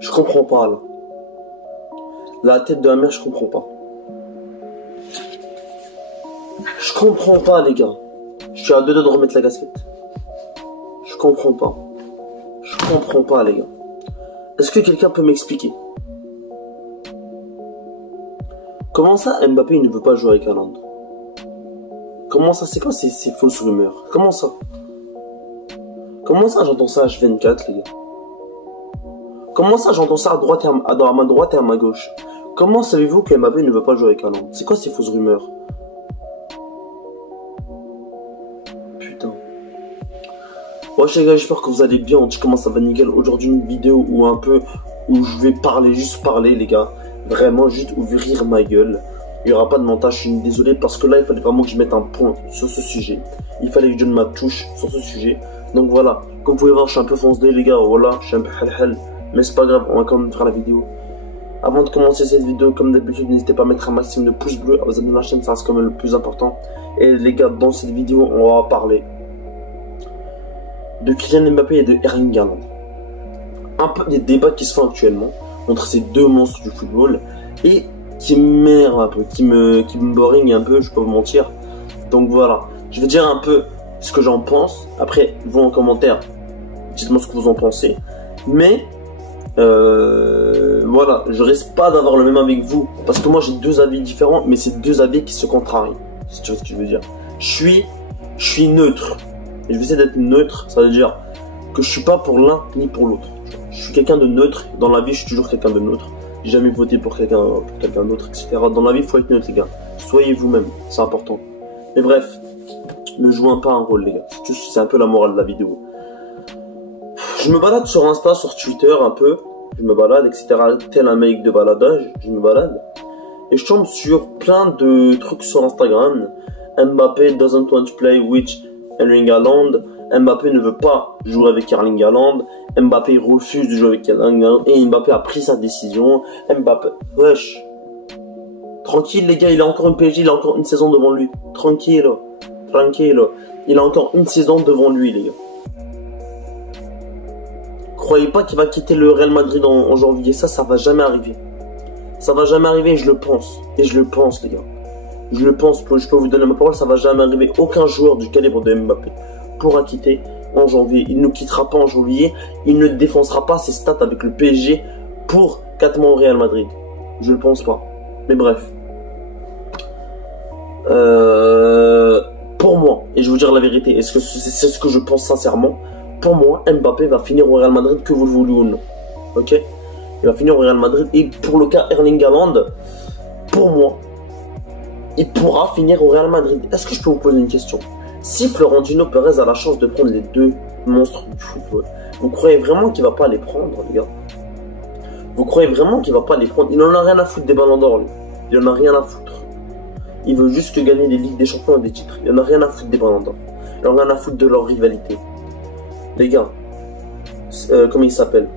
Je comprends pas là. La tête de la mère, je comprends pas. Je comprends pas les gars. Je suis à deux doigts de remettre la casquette. Je comprends pas. Je comprends pas les gars. Est-ce que quelqu'un peut m'expliquer? Comment ça Mbappé il ne veut pas jouer avec Haaland? Comment ça? C'est quoi ces fausses rumeurs? Comment ça? Comment ça j'entends ça H24 les gars? Comment ça j'entends ça à ma droite et à ma gauche? Comment savez-vous que Mbappé ne veut pas jouer avec Haaland? C'est quoi ces fausses rumeurs? Putain. Ouais les gars, j'espère que vous allez bien. Je commence à Vanigel. Aujourd'hui une vidéo où je vais parler, juste parler les gars. Vraiment juste ouvrir ma gueule. Il n'y aura pas de montage, je suis désolé parce que là il fallait vraiment que je mette un point sur ce sujet. Il fallait que je donne ma touche sur ce sujet. Donc voilà, comme vous pouvez voir je suis un peu foncé les gars, voilà, je suis un peu hal. Mais c'est pas grave, on va quand même faire la vidéo. Avant de commencer cette vidéo, comme d'habitude, n'hésitez pas à mettre un maximum de pouces bleus, à vous abonner à la chaîne, ça reste quand même le plus important. Et les gars, dans cette vidéo, on va parler de Kylian Mbappé et de Erling Haaland. Un peu des débats qui se font actuellement entre ces deux monstres du football et qui m'énerve un peu, qui me boring un peu, je peux pas vous mentir. Donc voilà, je vais dire un peu ce que j'en pense. Après, vous en commentaire, dites-moi ce que vous en pensez. Mais voilà, je risque pas d'avoir le même avis que vous parce que moi j'ai deux avis différents, mais c'est deux avis qui se contrarient. Si tu vois ce que je veux dire. Je suis neutre. Et je vais essayer d'être neutre, ça veut dire que je suis pas pour l'un ni pour l'autre. Je suis quelqu'un de neutre. Dans la vie, je suis toujours quelqu'un de neutre. J'ai jamais voté pour quelqu'un d'autre, etc. Dans la vie, il faut être neutre, les gars. Soyez vous-même, c'est important. Mais bref, ne jouez pas un rôle, les gars. C'est un peu la morale de la vidéo. Je me balade sur Insta, sur Twitter un peu. Je me balade, etc. Tel un mec de baladage, je me balade. Et je tombe sur plein de trucs sur Instagram. Mbappé doesn't want to play with Erling Haaland. Mbappé ne veut pas jouer avec Erling Haaland. Mbappé refuse de jouer avec Erling Haaland. Et Mbappé a pris sa décision. Mbappé, wesh. Tranquille les gars, il a encore une PSG, il a encore une saison devant lui. Tranquille, tranquille. Il a encore une saison devant lui les gars. Croyez pas qu'il va quitter le Real Madrid en janvier, ça va jamais arriver. Ça va jamais arriver et je le pense. Et je le pense les gars. Je le pense, je peux vous donner ma parole, ça va jamais arriver. Aucun joueur du calibre de Mbappé pourra quitter en janvier. Il ne quittera pas en janvier. Il ne défoncera pas ses stats avec le PSG pour 4 mois au Real Madrid. Je le pense pas. Mais bref. Pour moi, et je vais vous dire la vérité, est-ce que c'est ce que je pense sincèrement? Pour moi, Mbappé va finir au Real Madrid que vous le voulez ou non. Ok? Il va finir au Real Madrid. Et pour le cas Erling Haaland, pour moi, il pourra finir au Real Madrid. Est-ce que je peux vous poser une question? Si Florentino Pérez a la chance de prendre les deux monstres du football, vous croyez vraiment qu'il va pas les prendre, les gars? Vous croyez vraiment qu'il va pas les prendre? Il en a rien à foutre des ballons d'or, lui. Il en a rien à foutre. Il veut juste gagner des Ligues des Champions et des titres. Il en a rien à foutre des ballons d'or. Il en a rien à foutre de leur rivalité. Les gars, comment il s'appelle?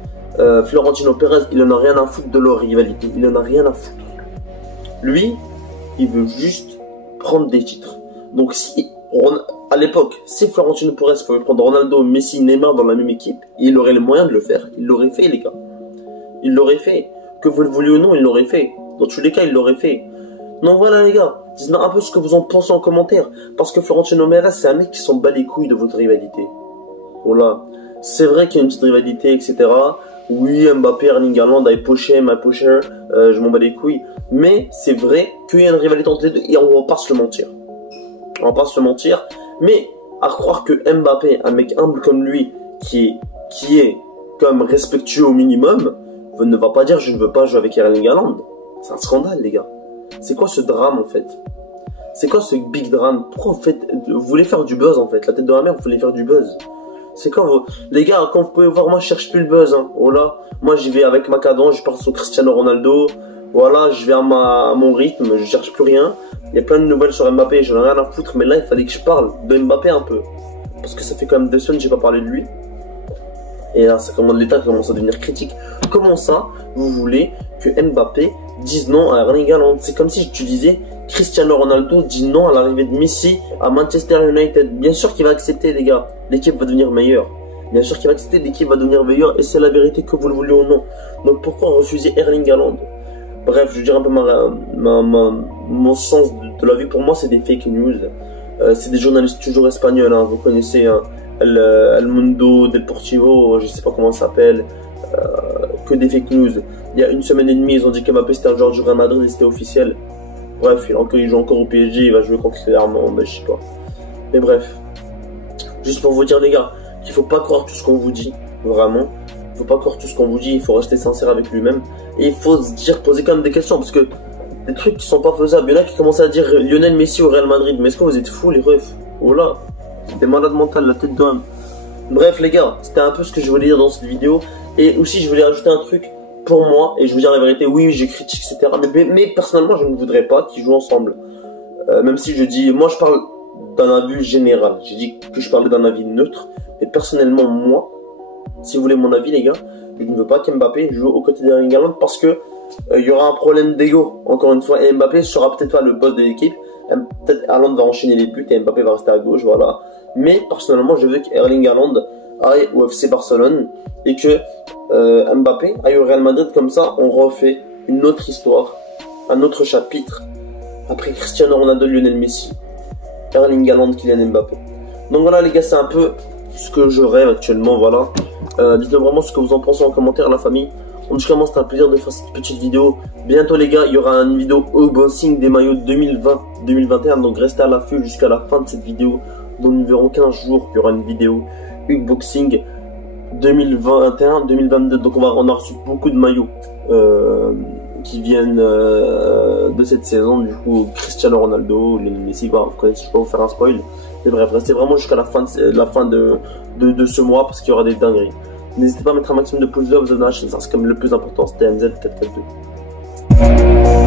Florentino Pérez, il en a rien à foutre de leur rivalité. Il en a rien à foutre. Lui, il veut juste prendre des titres. Donc si, à l'époque, si Florentino Pérez pouvait prendre Ronaldo, Messi, Neymar dans la même équipe, il aurait les moyens de le faire. Il l'aurait fait, les gars. Il l'aurait fait. Que vous le vouliez ou non, il l'aurait fait. Dans tous les cas, il l'aurait fait. Donc voilà, les gars. Dites-moi un peu ce que vous en pensez en commentaire. Parce que Florentino Pérez, c'est un mec qui s'en bat les couilles de votre rivalité. Voilà. C'est vrai qu'il y a une petite rivalité, etc. Oui, Mbappé, Erling Haaland, I push him, je m'en bats les couilles. Mais c'est vrai qu'il y a une rivalité entre les deux et on va pas se le mentir. On va pas se le mentir. Mais à croire que Mbappé, un mec humble comme lui, qui est comme respectueux au minimum, ne va pas dire je ne veux pas jouer avec Erling Haaland. C'est un scandale, les gars. C'est quoi ce drame en fait? C'est quoi ce big drame? Pourquoi vous voulez faire du buzz en fait? La tête de la mer, vous voulez faire du buzz. C'est quand vous... Les gars, quand vous pouvez voir, moi je cherche plus le buzz. Hein. Voilà. Moi j'y vais avec ma cadence, je pars sur Cristiano Ronaldo. Voilà, je vais à mon rythme, je cherche plus rien. Il y a plein de nouvelles sur Mbappé, j'en ai rien à foutre. Mais là, il fallait que je parle de Mbappé un peu. Parce que ça fait quand même 2 semaines que j'ai pas parlé de lui. Et là, l'état commence à devenir critique. Comment ça, vous voulez que Mbappé dise non à Erling Haaland? C'est comme si tu disais Cristiano Ronaldo dit non à l'arrivée de Messi à Manchester United. Bien sûr qu'il va accepter, les gars. L'équipe va devenir meilleure. Bien sûr qu'il va accepter, l'équipe va devenir meilleure. Et c'est la vérité, que vous le vouliez ou non. Donc pourquoi refuser Erling Haaland? Bref, je dirais un peu mon sens de la vie. Pour moi, c'est des fake news. C'est des journalistes toujours espagnols. Hein. Vous connaissez hein, El Mundo Deportivo, je sais pas comment ça s'appelle. Que des fake news. Il y a une semaine et demie, ils ont dit qu'Mbappé c'était un joueur du Real Madrid et c'était officiel. Bref, il joue encore au PSG, il va jouer contre Clermont, mais je sais pas. Mais bref, juste pour vous dire les gars, qu'il faut pas croire tout ce qu'on vous dit, vraiment. Il faut pas croire tout ce qu'on vous dit, il faut rester sincère avec lui-même. Et il faut se dire, poser quand même des questions, parce que des trucs qui sont pas faisables. Il y en a qui commencent à dire Lionel Messi au Real Madrid, mais est-ce que vous êtes fous les refs? Oh là, des malades mentales, la tête d'homme. Bref les gars, c'était un peu ce que je voulais dire dans cette vidéo. Et aussi je voulais rajouter un truc pour moi, et je vous dire la vérité, oui je critique etc. Mais personnellement je ne voudrais pas qu'ils jouent ensemble. Même si je dis, moi je parle d'un avis général. J'ai dit que je parlais d'un avis neutre. Mais personnellement moi, si vous voulez mon avis les gars, je ne veux pas qu'Mbappé joue aux côtés d'Erling Haaland parce que il y aura un problème d'ego. Encore une fois, et Mbappé sera peut-être pas le boss de l'équipe. Peut-être Haaland va enchaîner les buts et Mbappé va rester à gauche, voilà. Mais personnellement, je veux qu'Erling Haaland aille au FC Barcelone et que Mbappé aille au Real Madrid. Comme ça, on refait une autre histoire, un autre chapitre. Après Cristiano Ronaldo, Lionel Messi, Erling Haaland, Kylian Mbappé. Donc voilà les gars, c'est un peu ce que je rêve actuellement, voilà. Dites-moi vraiment ce que vous en pensez en commentaire, la famille. En tout cas, moi, c'était un plaisir de faire cette petite vidéo. Bientôt, les gars, il y aura une vidéo unboxing des maillots 2020-2021. Donc, restez à l'affût jusqu'à la fin de cette vidéo. Donc, nous verrons 15 jours qu'il y aura une vidéo unboxing 2021-2022. Donc, on a reçu beaucoup de maillots qui viennent de cette saison. Du coup, Cristiano Ronaldo, Lionel Messi, voilà, vous connaissez, je vais pas vous faire un spoil. Mais bref, restez vraiment jusqu'à la fin de ce mois parce qu'il y aura des dingueries. N'hésitez pas à mettre un maximum de pouces bleus, vous abonner à la chaîne, c'est comme le plus important, c'était MZ442.